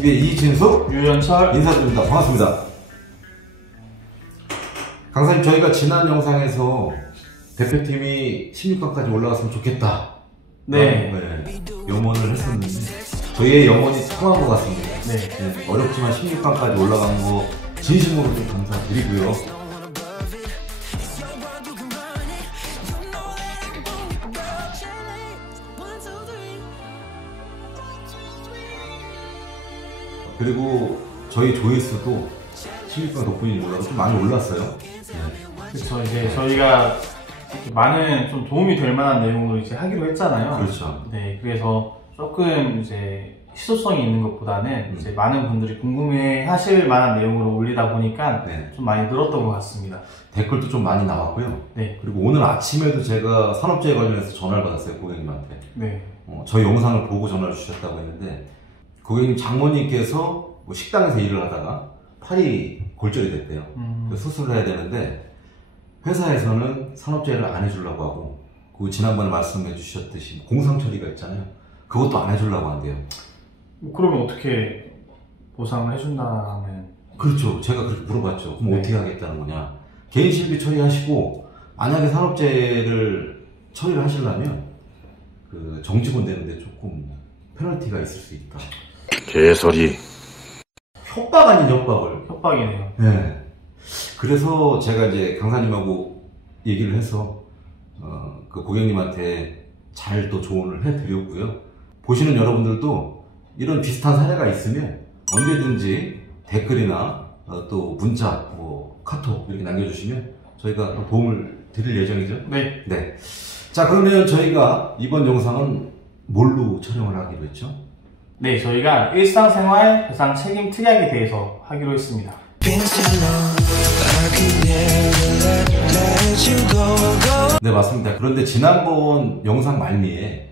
TV의 이진수, 유현철 인사드립니다. 반갑습니다. 강사님, 저희가 지난 영상에서 대표팀이 16강까지 올라갔으면 좋겠다. 네. 염원을 했었는데 저희의 염원이 통한 것 같습니다. 네. 어렵지만 16강까지 올라간 거 진심으로 좀 감사드리고요. 그리고 저희 조회수도 16강 덕분인지 몰라도 좀 많이 올랐어요. 그렇죠. 이제 저희가 많은 좀 도움이 될 만한 내용으로 이제 하기로 했잖아요. 그렇죠. 네. 그래서 조금 이제 희소성이 있는 것보다는 이제 많은 분들이 궁금해 하실 만한 내용으로 올리다 보니까 좀 많이 늘었던 것 같습니다. 댓글도 좀 많이 나왔고요. 네. 그리고 오늘 아침에도 제가 산업재해 관련해서 전화를 받았어요, 고객님한테. 네. 저희 영상을 보고 전화를 주셨다고 했는데, 고객님 장모님께서 뭐 식당에서 일을 하다가 팔이 골절이 됐대요. 수술을 해야 되는데 회사에서는 산업재해를 안 해주려고 하고, 그 지난번에 말씀해 주셨듯이 공상 처리가 있잖아요. 그것도 안 해주려고 한대요. 그러면 어떻게 보상을 해준다면? 그렇죠. 제가 그렇게 물어봤죠. 그럼 어떻게 하겠다는 거냐. 개인 실비 처리하시고, 만약에 산업재해를 처리를 하시려면 그 정직원 되는데 조금 페널티가 있을 수 있다. 개소리. 협박 아닌 협박을. 협박이네요. 네. 그래서 제가 이제 강사님하고 얘기를 해서 그 고객님한테 잘 또 조언을 해드렸고요. 보시는 여러분들도 이런 비슷한 사례가 있으면 언제든지 댓글이나 또 문자, 뭐 카톡 이렇게 남겨주시면 저희가 또 도움을 드릴 예정이죠. 네. 네. 자, 그러면 저희가 이번 영상은 뭘로 촬영을 하기로 했죠? 네, 저희가 일상생활 배상 책임 특약에 대해서 하기로 했습니다. 네, 맞습니다. 그런데 지난번 영상 말미에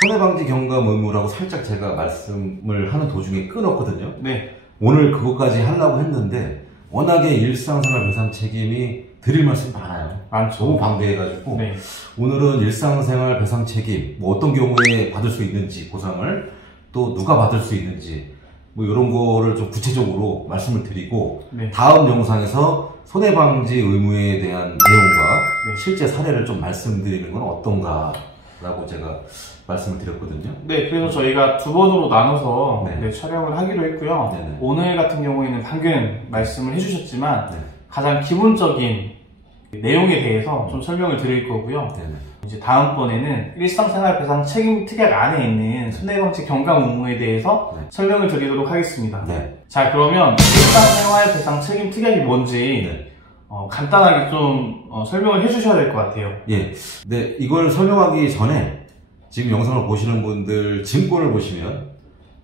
손해방지 경감 의무라고 살짝 제가 말씀을 하는 도중에 끊었거든요. 네. 오늘 그것까지 하려고 했는데 워낙에 일상생활 배상 책임이 드릴 말씀이 많아요. 많죠. 너무 방대해가지고 네. 오늘은 일상생활 배상 책임, 뭐 어떤 경우에 받을 수 있는지 보상을, 또 누가 받을 수 있는지, 뭐 이런 거를 좀 구체적으로 말씀을 드리고, 다음 영상에서 손해방지 의무에 대한 내용과 실제 사례를 좀 말씀드리는 건 어떤가 라고 제가 말씀을 드렸거든요. 네, 그래서 저희가 두 번으로 나눠서 촬영을 하기로 했고요. 오늘 같은 경우에는 방금 말씀을 해주셨지만 가장 기본적인 내용에 대해서 좀 설명을 드릴 거고요. 이제 다음번에는 일상생활 배상 책임 특약 안에 있는 손해방지 경감 의무에 대해서 설명을 드리도록 하겠습니다. 자, 그러면 일상생활 배상 책임 특약이 뭔지 간단하게 좀 설명을 해주셔야 될 것 같아요. 예. 네, 이걸 설명하기 전에 지금 영상을 보시는 분들 증권을 보시면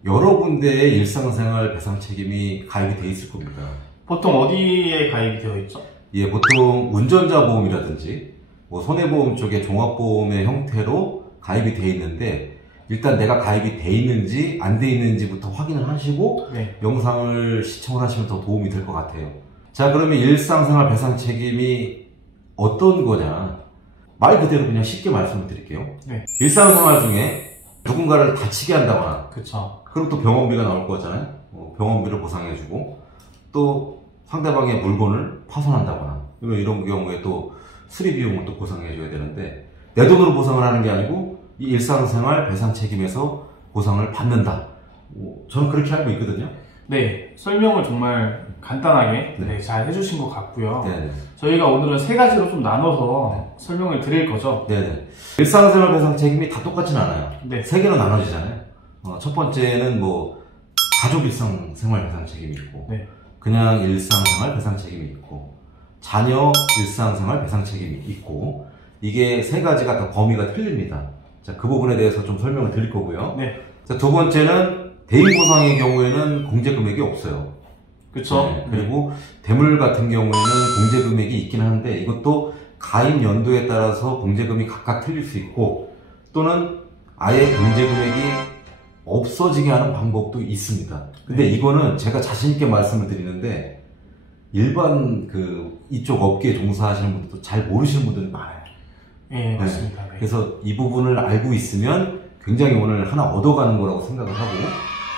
여러 군데의 일상생활 배상 책임이 가입이 돼 있을 겁니다. 보통 어디에 가입이 되어 있죠? 예, 보통 운전자 보험이라든지 뭐 손해보험 쪽의 종합보험의 형태로 가입이 돼 있는데, 일단 내가 가입이 돼 있는지 안 돼 있는지부터 확인을 하시고 영상을 시청을 하시면 더 도움이 될 것 같아요. 자, 그러면 일상생활 배상 책임이 어떤 거냐, 말 그대로 그냥 쉽게 말씀을 드릴게요. 일상생활 중에 누군가를 다치게 한다거나, 그쵸. 그럼 또 병원비가 나올 거잖아요. 병원비를 보상해주고, 또 상대방의 물건을 파손한다거나 이런 경우에 또 수리비용을 또 보상해줘야 되는데, 내 돈으로 보상을 하는 게 아니고 이 일상생활 배상 책임에서 보상을 받는다. 저는 그렇게 알고 있거든요. 네, 설명을 정말 간단하게 잘 해주신 것 같고요. 저희가 오늘은 세 가지로 좀 나눠서 설명을 드릴 거죠. 일상생활 배상 책임이 다 똑같진 않아요. 세 개로 나눠지잖아요. 첫 번째는 뭐 가족 일상생활 배상 책임이 있고, 그냥 일상생활 배상 책임이 있고, 자녀 일상생활 배상 책임이 있고, 이게 세 가지가 다 범위가 틀립니다. 자, 그 부분에 대해서 좀 설명을 드릴 거고요. 자, 두 번째는 대인 보상의 경우에는 공제 금액이 없어요. 그쵸. 그리고 대물 같은 경우에는 공제 금액이 있긴 한데, 이것도 가입 연도에 따라서 공제금이 각각 틀릴 수 있고, 또는 아예 공제 금액이 없어지게 하는 방법도 있습니다. 근데 이거는 제가 자신있게 말씀을 드리는데, 일반 이쪽 업계에 종사하시는 분들도 잘 모르시는 분들이 많아요. 네, 맞습니다. 그래서 이 부분을 알고 있으면 굉장히 오늘 하나 얻어가는 거라고 생각을 하고,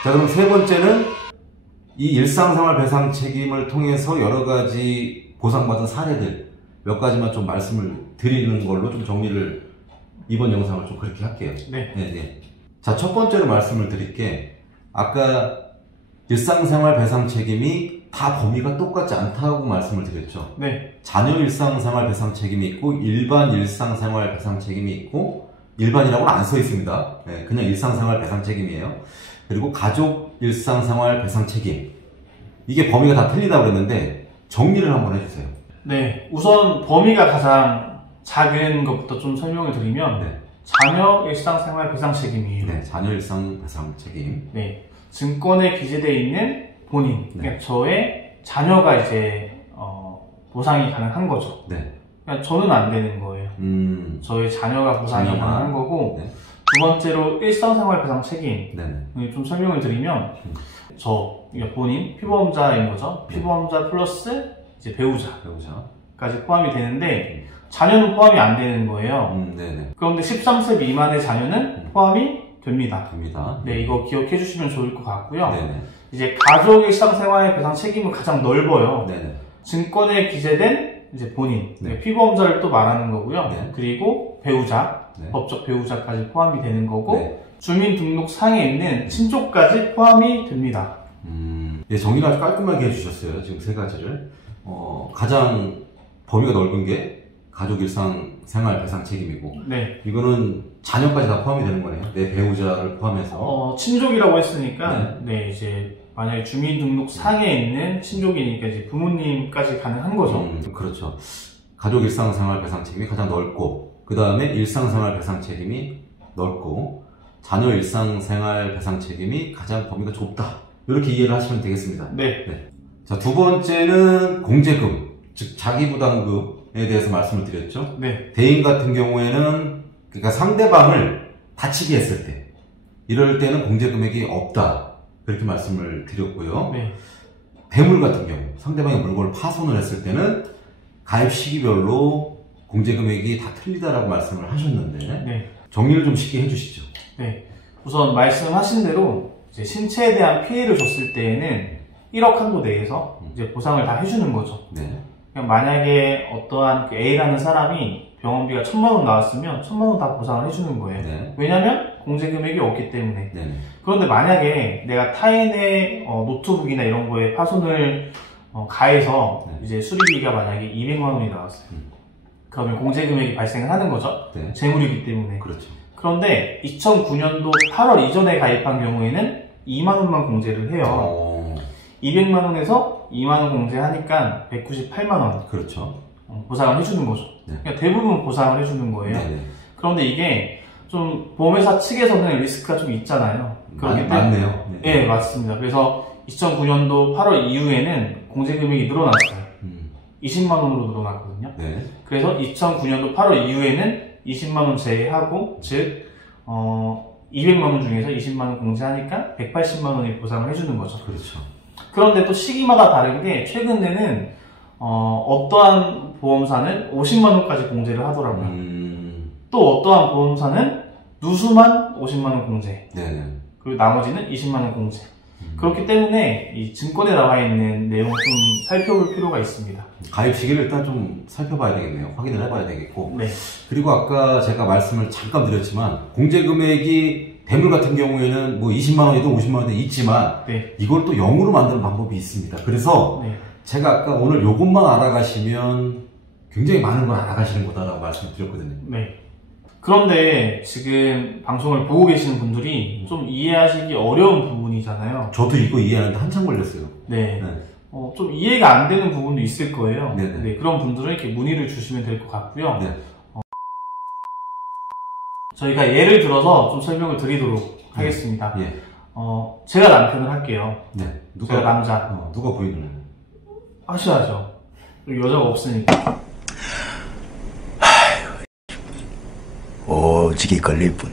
자, 그럼 세 번째는 이 일상생활 배상 책임을 통해서 여러 가지 보상받은 사례들 몇 가지만 좀 말씀을 드리는 걸로 좀 정리를 이번 영상을 좀 그렇게 할게요. 네. 네. 자, 첫 번째로 말씀을 드릴게, 아까 일상생활 배상 책임이 다 범위가 똑같지 않다고 말씀을 드렸죠. 네. 자녀 일상생활 배상 책임이 있고 일반 일상생활 배상 책임이 있고, 일반이라고는 안 써 있습니다. 네, 그냥 일상생활 배상 책임이에요. 그리고 가족 일상생활 배상 책임, 이게 범위가 다 틀리다고 그랬는데 정리를 한번 해주세요. 네, 우선 범위가 가장 작은 것부터 좀 설명을 드리면, 네. 자녀 일상생활 배상 책임이에요. 네, 자녀 일상 배상 책임. 네, 증권에 기재되어 있는 본인, 네. 그러니까 저의 자녀가 이제 보상이 가능한 거죠. 네. 그러니까 저는 안 되는 거예요. 저의 자녀가 보상이 가능한 거고. 네. 두 번째로 일상생활 배상 책임, 네. 좀 설명을 드리면, 그러니까 본인 피보험자인 거죠. 피보험자 플러스 이제 배우자까지 포함이 되는데, 자녀는 포함이 안 되는 거예요. 네네. 그런데 13세 미만의 자녀는 포함이 됩니다. 네, 이거 기억해 주시면 좋을 것 같고요. 네네. 이제 가족의 일상생활 배상 책임은 가장 넓어요. 네네. 증권에 기재된 이제 본인, 네. 피보험자를 또 말하는 거고요. 네. 그리고 배우자, 네. 법적 배우자까지 포함이 되는 거고, 네. 주민등록상에 있는 친족까지 포함이 됩니다. 네, 정리를 아주 깔끔하게 해주셨어요. 지금 세 가지를. 가장 범위가 넓은 게 가족 일상생활 배상 책임이고, 네. 이거는 자녀까지 다 포함이 되는 거네요. 내 배우자를 포함해서. 친족이라고 했으니까, 네, 이제 만약에 주민등록상에 있는 친족이니까 이제 부모님까지 가능한 거죠. 그렇죠. 가족 일상생활 배상 책임이 가장 넓고, 그 다음에 일상생활 배상 책임이 넓고, 자녀 일상생활 배상 책임이 가장 범위가 좁다. 이렇게 이해를 하시면 되겠습니다. 네. 자, 두 번째는 공제금, 즉 자기부담금에 대해서 말씀을 드렸죠. 네. 대인 같은 경우에는, 그러니까 상대방을 다치게 했을 때, 이럴 때는 공제금액이 없다, 그렇게 말씀을 드렸고요. 네. 대물 같은 경우, 상대방의 물건을 파손을 했을 때는 가입 시기별로 공제금액이 다 틀리다라고 말씀을 하셨는데, 네. 정리를 좀 쉽게 해주시죠. 네. 우선 말씀하신 대로 이제 신체에 대한 피해를 줬을 때에는 1억 한도 내에서 이제 보상을 다 해주는 거죠. 네. 그냥 만약에 어떠한 A라는 사람이 병원비가 1,000만 원 나왔으면 1,000만 원 다 보상을 해주는 거예요. 네. 왜냐면 공제금액이 없기 때문에. 네. 그런데 만약에 내가 타인의 노트북이나 이런 거에 파손을 가해서 이제 수리비가 만약에 200만 원이 나왔어요. 그러면 공제금액이 발생을 하는 거죠. 네. 재물이기 때문에. 그렇죠. 그런데 2009년도 8월 이전에 가입한 경우에는 2만 원만 공제를 해요. 200만 원에서 2만 원 공제하니까 198만 원. 그렇죠. 보상을 해주는 거죠. 네. 그러니까 대부분 보상을 해주는 거예요. 네네. 그런데 이게 좀 보험회사 측에서는 리스크가 좀 있잖아요. 그렇기 때문에. 맞네요. 네. 네, 맞습니다. 그래서 2009년도 8월 이후에는 공제금액이 늘어났어요. 20만 원으로 늘어났거든요. 네. 그래서 2009년도 8월 이후에는 20만 원 제외하고, 즉 200만 원 중에서 20만 원 공제하니까 180만 원의 보상을 해주는 거죠. 그렇죠. 그런데 또 시기마다 다른 게, 최근에는 어떠한 보험사는 50만 원까지 공제를 하더라고요. 또 어떠한 보험사는 누수만 50만 원 공제. 네네. 그리고 나머지는 20만 원 공제. 그렇기 때문에 이 증권에 나와 있는 내용을 좀 살펴볼 필요가 있습니다. 가입 시기를 일단 좀 살펴봐야 되겠네요. 확인을 해봐야 되겠고. 네. 그리고 아까 제가 말씀을 잠깐 드렸지만, 공제금액이 대물 같은 경우에는 뭐 20만 원이든 50만 원이든 있지만, 네. 이걸 또 0으로 만드는 방법이 있습니다. 그래서 네. 제가 아까 오늘 요것만 알아가시면 굉장히 많은 걸 알아가시는 거다라고 말씀을 드렸거든요. 네. 그런데 지금 방송을 보고 계시는 분들이 좀 이해하시기 어려운 부분이잖아요. 저도 이거 이해하는데 한참 걸렸어요. 네. 좀 이해가 안 되는 부분도 있을 거예요. 네, 그런 분들은 이렇게 문의를 주시면 될 것 같고요. 네. 저희가 예를 들어서 좀 설명을 드리도록 하겠습니다. 예. 제가 남편을 할게요. 네. 제가 남자. 누가 부인을? 하셔야죠. 여자가 없으니까. 오지게 걸릴 뿐.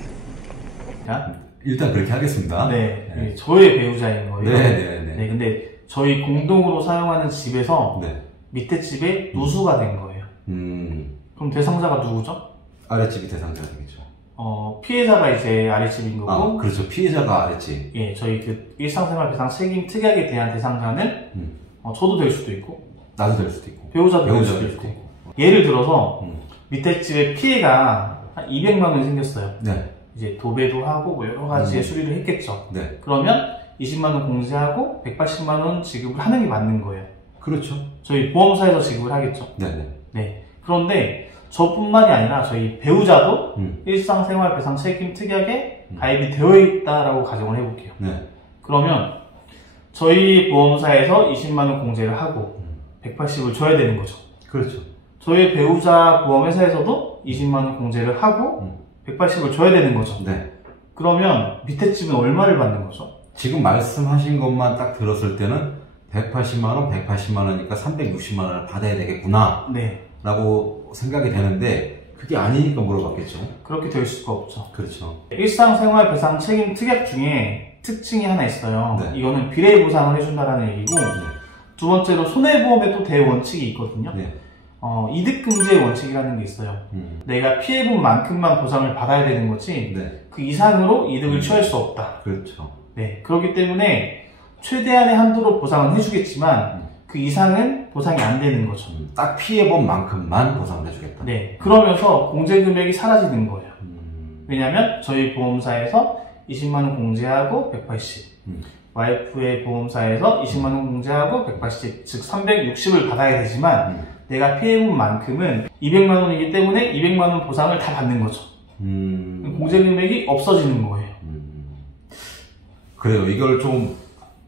일단 그렇게 하겠습니다. 네. 네. 저의 배우자인 거예요. 네네네. 네, 근데 저희 공동으로 사용하는 집에서 네. 밑에 집에 누수가 된 거예요. 그럼 대상자가 누구죠? 아랫집이 대상자가 되겠죠. 피해자가 이제 아랫집인 거고. 그렇죠. 피해자가 아랫집. 예, 저희 그 일상생활 배상 책임 특약에 대한 대상자는 저도 될 수도 있고, 나도 될 수도 있고, 배우자도 될 수도 있고. 예를 들어서 밑에 집에 피해가 한 200만 원이 생겼어요. 네. 이제 도배도 하고 뭐 여러 가지의 수리를 했겠죠. 네. 그러면 20만 원 공제하고 180만 원 지급을 하는 게 맞는 거예요. 그렇죠. 저희 보험사에서 지급을 하겠죠. 네네. 네. 그런데 저뿐만이 아니라 저희 배우자도 일상생활 배상 책임 특약에 가입이 되어 있다라고 가정을 해볼게요. 네. 그러면 저희 보험사에서 20만 원 공제를 하고 180을 줘야 되는 거죠. 그렇죠. 저희 배우자 보험회사에서도 20만 원 공제를 하고 180을 줘야 되는 거죠. 네. 그러면 밑에 집은 얼마를 받는 거죠? 지금 말씀하신 것만 딱 들었을 때는 180만 원, 180만 원이니까 360만 원을 받아야 되겠구나. 네. 라고 생각이 되는데 그게 아니니까 물어봤겠죠. 그렇게 될 수가 없죠. 그렇죠. 일상생활 배상 책임 특약 중에 특징이 하나 있어요. 네. 이거는 비례 보상을 해준다라는 얘기고, 네. 두 번째로 손해보험에 또 대원칙이 있거든요. 네. 이득금지의 원칙이라는 게 있어요. 내가 피해본 만큼만 보상을 받아야 되는 거지, 네. 그 이상으로 이득을 취할 수 없다. 그렇죠. 네. 그렇기 때문에 최대한의 한도로 보상은 해주겠지만 그 이상은 보상이 안 되는 거죠. 딱 피해본 만큼만 보상을 해주겠다. 네. 그러면서 공제 금액이 사라지는 거예요. 왜냐하면 저희 보험사에서 20만 원 공제하고 180, 와이프의 보험사에서 20만 원 공제하고 180, 즉 360을 받아야 되지만 내가 피해본 만큼은 200만 원이기 때문에 200만 원 보상을 다 받는 거죠. 공제 금액이 없어지는 거예요. 그래요. 이걸 좀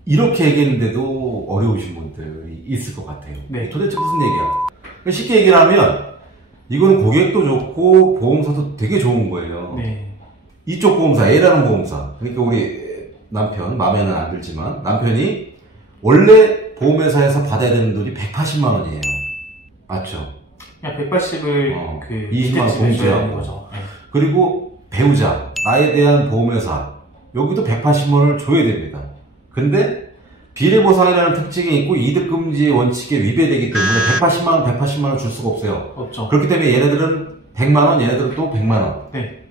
이렇게 얘기했는데도 어려우신 분들이 있을 것 같아요. 네. 도대체 무슨 얘기야? 쉽게 얘기를 하면 이거는 고객도 좋고 보험사도 되게 좋은 거예요. 네. 이쪽 보험사, A라는 보험사. 그러니까 우리 남편, 마음에는 안 들지만 남편이 원래 보험회사에서 받아야 되는 돈이 180만 원이에요. 맞죠? 그냥 180을 20만 원 공제하는 거죠. 네. 그리고 배우자, 나에 대한 보험회사 여기도 180만 원을 줘야 됩니다. 근데 비례보상이라는 특징이 있고 이득금지의 원칙에 위배되기 때문에 180만 원 줄 수가 없어요. 없죠. 그렇기 때문에 얘네들은 100만 원, 얘네들은 또 100만 원. 네.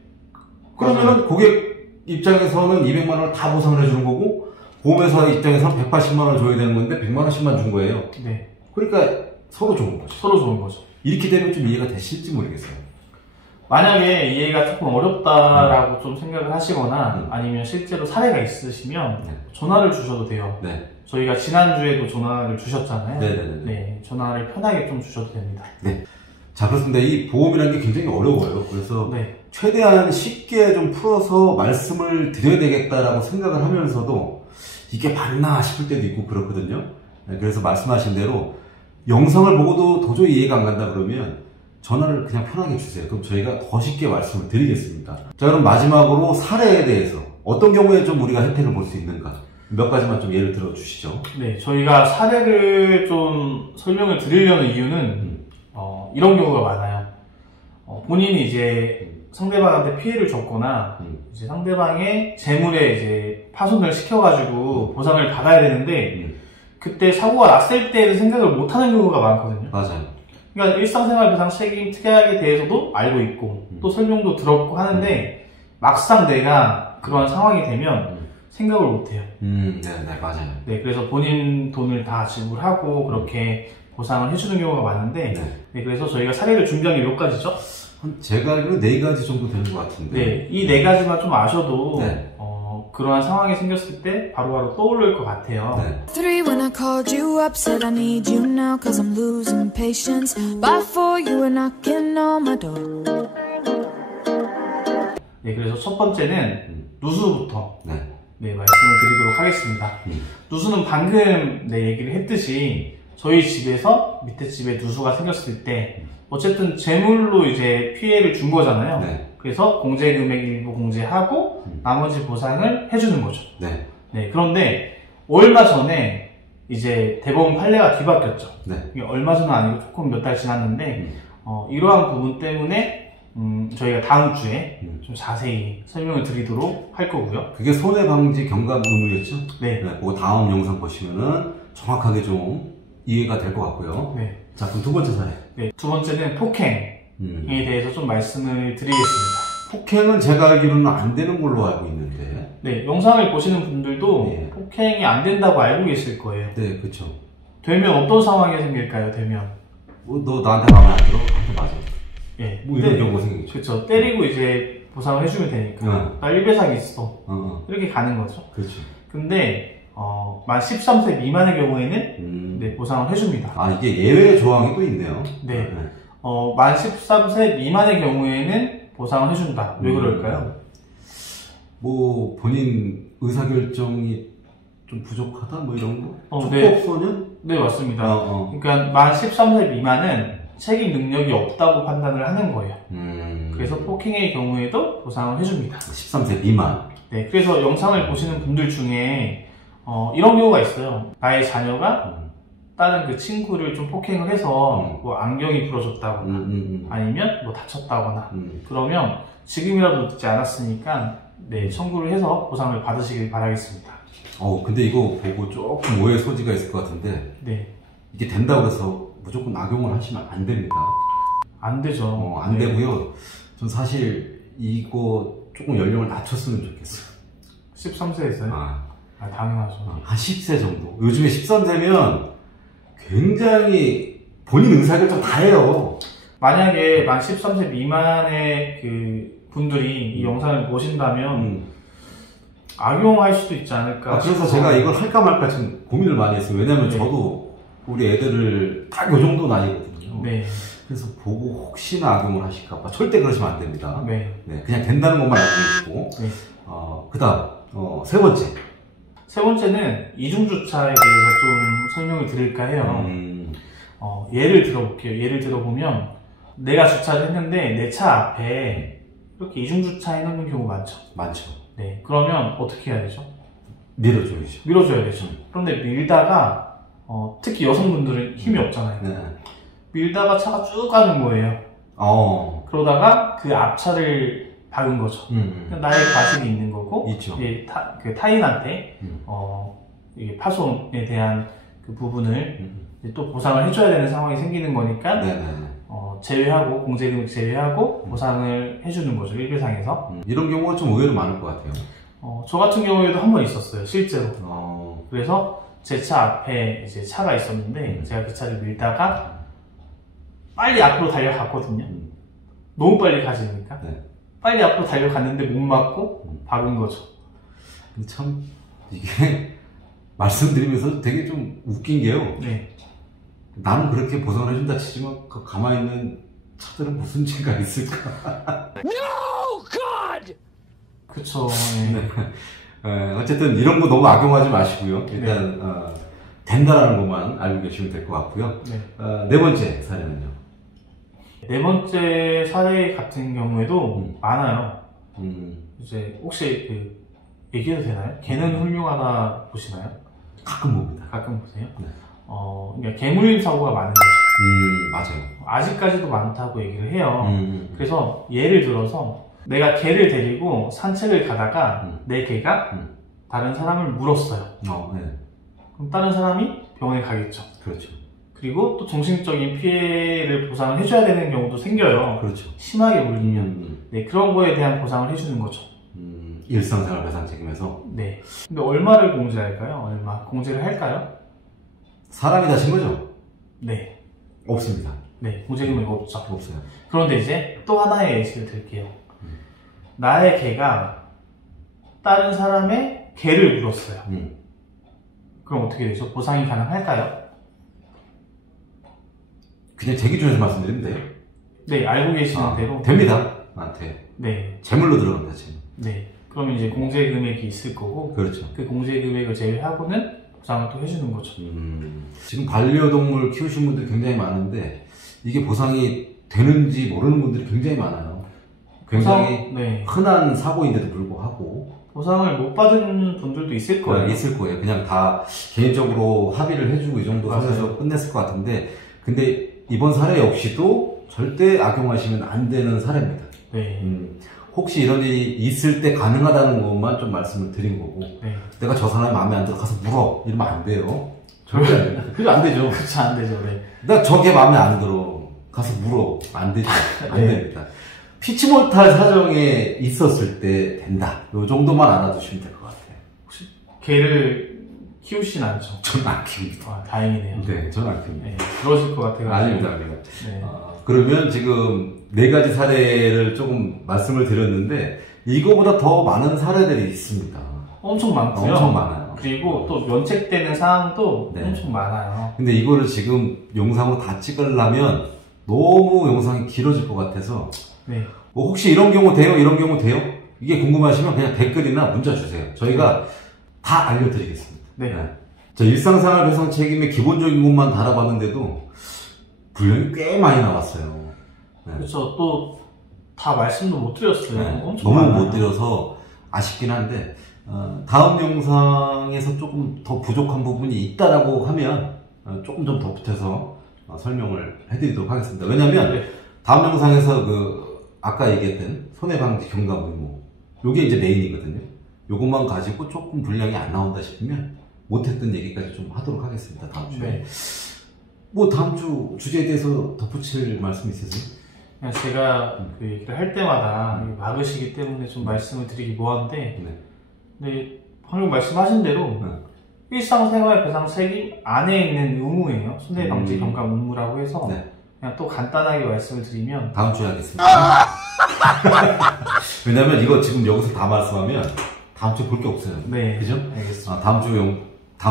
그러면은 고객 입장에서는 200만 원을 다 보상을 해주는 거고 보험회사 입장에서는 180만 원을 줘야 되는 건데 100만 원씩만 준 거예요. 네. 그러니까 서로 좋은 거죠. 서로 좋은 거죠. 이렇게 되면 좀 이해가 되실지 모르겠어요. 만약에 이해가 조금 어렵다라고 좀 생각을 하시거나 아니면 실제로 사례가 있으시면 전화를 주셔도 돼요. 네. 저희가 지난주에도 전화를 주셨잖아요. 네네네. 네, 전화를 편하게 좀 주셔도 됩니다. 네. 자, 그렇습니다. 이 보험이라는 게 굉장히 어려워요. 그래서 네. 최대한 쉽게 좀 풀어서 말씀을 드려야 되겠다라고 생각을 하면서도 이게 맞나 싶을 때도 있고 그렇거든요. 네, 그래서 말씀하신 대로 영상을 보고도 도저히 이해가 안 간다 그러면 전화를 그냥 편하게 주세요. 그럼 저희가 더 쉽게 말씀을 드리겠습니다. 자, 그럼 마지막으로 사례에 대해서 어떤 경우에 좀 우리가 혜택을 볼 수 있는가 몇 가지만 좀 예를 들어 주시죠. 네, 저희가 사례를 좀 설명을 드리려는 이유는 이런 경우가 많아요. 본인이 이제 상대방한테 피해를 줬거나 이제 상대방의 재물에 이제 파손을 시켜가지고 보상을 받아야 되는데 그때 사고가 났을 때는 생각을 못하는 경우가 많거든요. 맞아요. 그러니까 일상생활 배상 책임 특약에 대해서도 알고 있고 또 설명도 들었고 하는데 막상 내가 그런 상황이 되면 생각을 못해요. 네, 맞아요. 네, 그래서 본인 돈을 다 지불하고 그렇게 보상을 해주는 경우가 많은데 네, 그래서 저희가 사례를 준비한 게 몇 가지죠? 제가 알기로 4가지 정도 되는 것 같은데 네, 이 4가지만 좀 아셔도 그러한 상황이 생겼을 때 바로바로 떠오를 것 같아요. 네. 3 when I called you up, said I need you now cause I'm losing patience. By 4 you were knocking on my door. 네, 그래서 첫 번째는 누수부터 네, 말씀을 드리도록 하겠습니다. 누수는 방금 얘기를 했듯이 저희 집에서 밑에 집에 누수가 생겼을 때 어쨌든 재물로 이제 피해를 준 거잖아요. 네. 그래서 공제 금액 일부 공제하고 나머지 보상을 해주는 거죠. 네. 네, 그런데 얼마 전에 이제 대법원 판례가 뒤바뀌었죠. 네. 이게 얼마 전은 아니고 조금 몇 달 지났는데 이러한 부분 때문에 저희가 다음 주에 좀 자세히 설명을 드리도록 할 거고요. 그게 손해방지 경감 의무였죠? 네. 네. 그거 다음 영상 보시면은 정확하게 좀 이해가 될 것 같고요. 네. 자, 그럼 두 번째 사례. 네, 두 번째는 폭행에 대해서 좀 말씀을 드리겠습니다. 폭행은 제가 알기로는 안 되는 걸로 알고 있는데. 네, 영상을 보시는 분들도 예. 폭행이 안 된다고 알고 계실 거예요. 네, 그렇죠. 되면 어떤 상황이 생길까요? 되면 너 나한테 마음에 안 들어? 한테 맞아. 예. 뭐 이런 경우가 생기죠. 그렇죠. 때리고 이제 보상을 해주면 되니까. 나 1배상 있어. 이렇게 가는 거죠. 그렇죠. 근데 만 13세 미만의 경우에는 네, 보상을 해줍니다. 아, 이게 예외 조항이 또 있네요. 네. 만 13세 미만의 경우에는 보상을 해준다. 왜 그럴까요? 뭐 본인 의사결정이 좀 부족하다 뭐 이런 거? 축복소년? 네, 맞습니다. 그러니까 만 13세 미만은 책임 능력이 없다고 판단을 하는 거예요. 그래서 폭행의 경우에도 보상을 해줍니다. 13세 미만? 네, 그래서 영상을 보시는 분들 중에 이런 경우가 있어요. 나의 자녀가 다른 그 친구를 좀 폭행을 해서 뭐 안경이 부러졌다거나 아니면 뭐 다쳤다거나 그러면 지금이라도 늦지 않았으니까 네, 청구를 해서 보상을 받으시길 바라겠습니다. 근데 이거 보고 조금 오해 소지가 있을 것 같은데 네. 이게 된다고 해서 무조건 악용을 하시면 안 됩니다. 안 되죠. 안 되고요. 전 사실 이거 조금 연령을 낮췄으면 좋겠어요. 13세에서요? 당연하죠. 한 10세 정도. 요즘에 13세면 굉장히 본인 의사결정 다 해요. 만약에 만 13세 미만의 그 분들이 이 영상을 보신다면 악용할 수도 있지 않을까. 그래서 제가 이걸 할까 말까 지금 고민을 많이 했어요. 왜냐면 저도 우리 애들을 딱 요 정도 나이거든요. 네. 그래서 보고 혹시나 악용을 하실까봐 절대 그러시면 안 됩니다. 네. 그냥 된다는 것만 알고 계시고. 네. 그 다음, 세 번째. 세 번째는 이중주차에 대해서 좀 설명을 드릴까 해요. 예를 들어볼게요. 예를 들어보면 내가 주차를 했는데 내 차 앞에 이렇게 이중주차 해놓는 경우 많죠. 많죠. 네. 그러면 어떻게 해야 되죠? 밀어줘야죠. 밀어줘야 되죠. 그런데 밀다가 특히 여성분들은 힘이 없잖아요. 네. 밀다가 차가 쭉 가는 거예요. 그러다가 그 앞차를 박은 거죠. 나의 과실이 있는 거고, 있죠. 그 타인한테 이게 파손에 대한 그 부분을 또 보상을 해줘야 되는 상황이 생기는 거니까 제외하고 공제금액 제외하고 보상을 해주는 거죠. 1배상에서. 이런 경우가 좀 의외로 많을 것 같아요. 저 같은 경우에도 한 번 있었어요. 실제로. 그래서 제 차 앞에 이제 차가 있었는데 제가 그 차를 밀다가 빨리 앞으로 달려갔거든요. 너무 빨리 가지니까. 네. 빨리 앞으로 달려갔는데 못 맞고 박은 거죠. 참 이게 말씀드리면서 되게 좀 웃긴 게요. 네. 나는 그렇게 보상을 해준다 치지만 그 가만히 있는 차들은 무슨 죄가 있을까? No, God! 그쵸. 네. 어쨌든 이런 거 너무 악용하지 마시고요. 일단 된다라는 것만 알고 계시면 될 것 같고요. 네 번째 사례는요? 네 번째 사례 같은 경우에도 많아요. 이제 혹시 얘기해도 되나요? 개는 훌륭하다 보시나요? 가끔 봅니다. 가끔 보세요? 네. 그러니까 개물림 사고가 많은 거죠. 맞아요. 아직까지도 많다고 얘기를 해요. 그래서 예를 들어서 내가 개를 데리고 산책을 가다가 내 개가 다른 사람을 물었어요. 네. 그럼 다른 사람이 병원에 가겠죠. 그렇죠. 그리고 또 정신적인 피해를 보상을 해줘야 되는 경우도 생겨요. 그렇죠. 심하게 물리면. 네, 그런 거에 대한 보상을 해주는 거죠. 일상생활 배상 책임에서. 네. 근데 얼마를 공제할까요? 얼마? 공제를 할까요? 사람이 다친 거죠? 네. 없습니다. 네, 공제금액 없죠. 없어요. 그런데 이제 또 하나의 예시를 드릴게요. 나의 개가 다른 사람의 개를 물었어요. 그럼 어떻게 되죠? 보상이 가능할까요? 그냥 제 기준에서 말씀드리면 돼요? 네, 알고 계시는 대로. 됩니다. 네. 재물로 들어갑니다, 재물. 네. 그러면 이제 공제 금액이 있을 거고. 그렇죠. 그 공제 금액을 제외하고는 보상을 또 해주는 거죠. 지금 반려동물 키우시는 분들이 굉장히 많은데, 이게 보상이 되는지 모르는 분들이 굉장히 많아요. 굉장히 흔한 사고인데도 불구하고. 보상을 못 받은 분들도 있을 거예요. 네, 있을 거예요. 그냥 다 개인적으로 합의를 해주고 이 정도 선에서 끝냈을 것 같은데, 근데 이번 사례 역시도 절대 악용하시면 안 되는 사례입니다. 네. 혹시 이런 일이 있을 때 가능하다는 것만 좀 말씀을 드린 거고, 내가 저 사람이 마음에 안 들어 가서 물어 이러면 안 돼요. 절대 안 돼요. 그게 안 되죠. 그렇죠, 안 되죠. 네. 나 저게 마음에 안 들어 가서 물어 안 되죠. 안 됩니다. 피치 못할 사정에 있었을 때 된다. 요 정도만 알아두시면 될 것 같아요. 혹시 개를 키우진 않죠? 저는 안 키웁니다. 아, 다행이네요. 네, 저는 안 키웁니다. 네, 그러실 것 같아요. 아닙니다. 네. 그러면 지금 4가지 사례를 조금 말씀을 드렸는데 이거보다 더 많은 사례들이 있습니다. 엄청 많고요. 엄청 많아요. 그리고 또 면책되는 사항도 네. 엄청 많아요. 근데 이거를 지금 영상으로 다 찍으려면 너무 영상이 길어질 것 같아서 네. 뭐 혹시 이런 경우 돼요? 이런 경우 돼요? 이게 궁금하시면 그냥 댓글이나 문자 주세요. 저희가 다 알려드리겠습니다. 네. 네. 저 일상생활 배상 책임의 기본적인 것만 달아봤는데도 분량이 꽤 많이 나왔어요. 네. 그렇죠. 또 다 말씀도 못 드렸어요. 네. 엄청 너무 많아요. 못 드려서 아쉽긴 한데 다음 영상에서 조금 더 부족한 부분이 있다라고 하면 조금 좀 덧붙여서 설명을 해드리도록 하겠습니다. 왜냐면 네. 다음 영상에서 아까 얘기했던 손해방지 경감 의무 요게 이제 메인이거든요. 요것만 가지고 조금 분량이 안 나온다 싶으면 못했던 얘기까지 좀 하도록 하겠습니다. 다음 주에. 네. 뭐 다음 주 주제에 대해서 덧붙일 말씀 있으세요? 그냥 제가 그 얘기를 할 때마다 막으시기 때문에 좀 말씀을 드리기 뭐한데 네. 근데 방금 말씀하신 대로 일상생활 배상 책임 안에 있는 의무예요. 손해방지 경감 의무라고 해서 네. 그냥 또 간단하게 말씀을 드리면 다음 주에 하겠습니다. 왜냐면 이거 지금 여기서 다 말씀하면 다음 주에 볼 게 없어요. 네. 그죠? 알겠습니다. 다음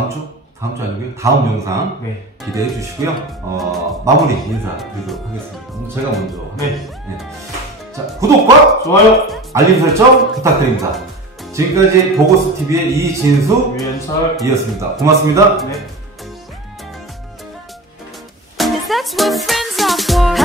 주 아니고요. 다음 영상 네. 기대해 주시고요. 마무리 인사드리도록 하겠습니다. 제가 먼저. 네. 네. 자, 구독과 좋아요, 알림 설정 부탁드립니다. 지금까지 보고스TV의 이진수, 유현철이었습니다. 고맙습니다. 네. That's what friends are for.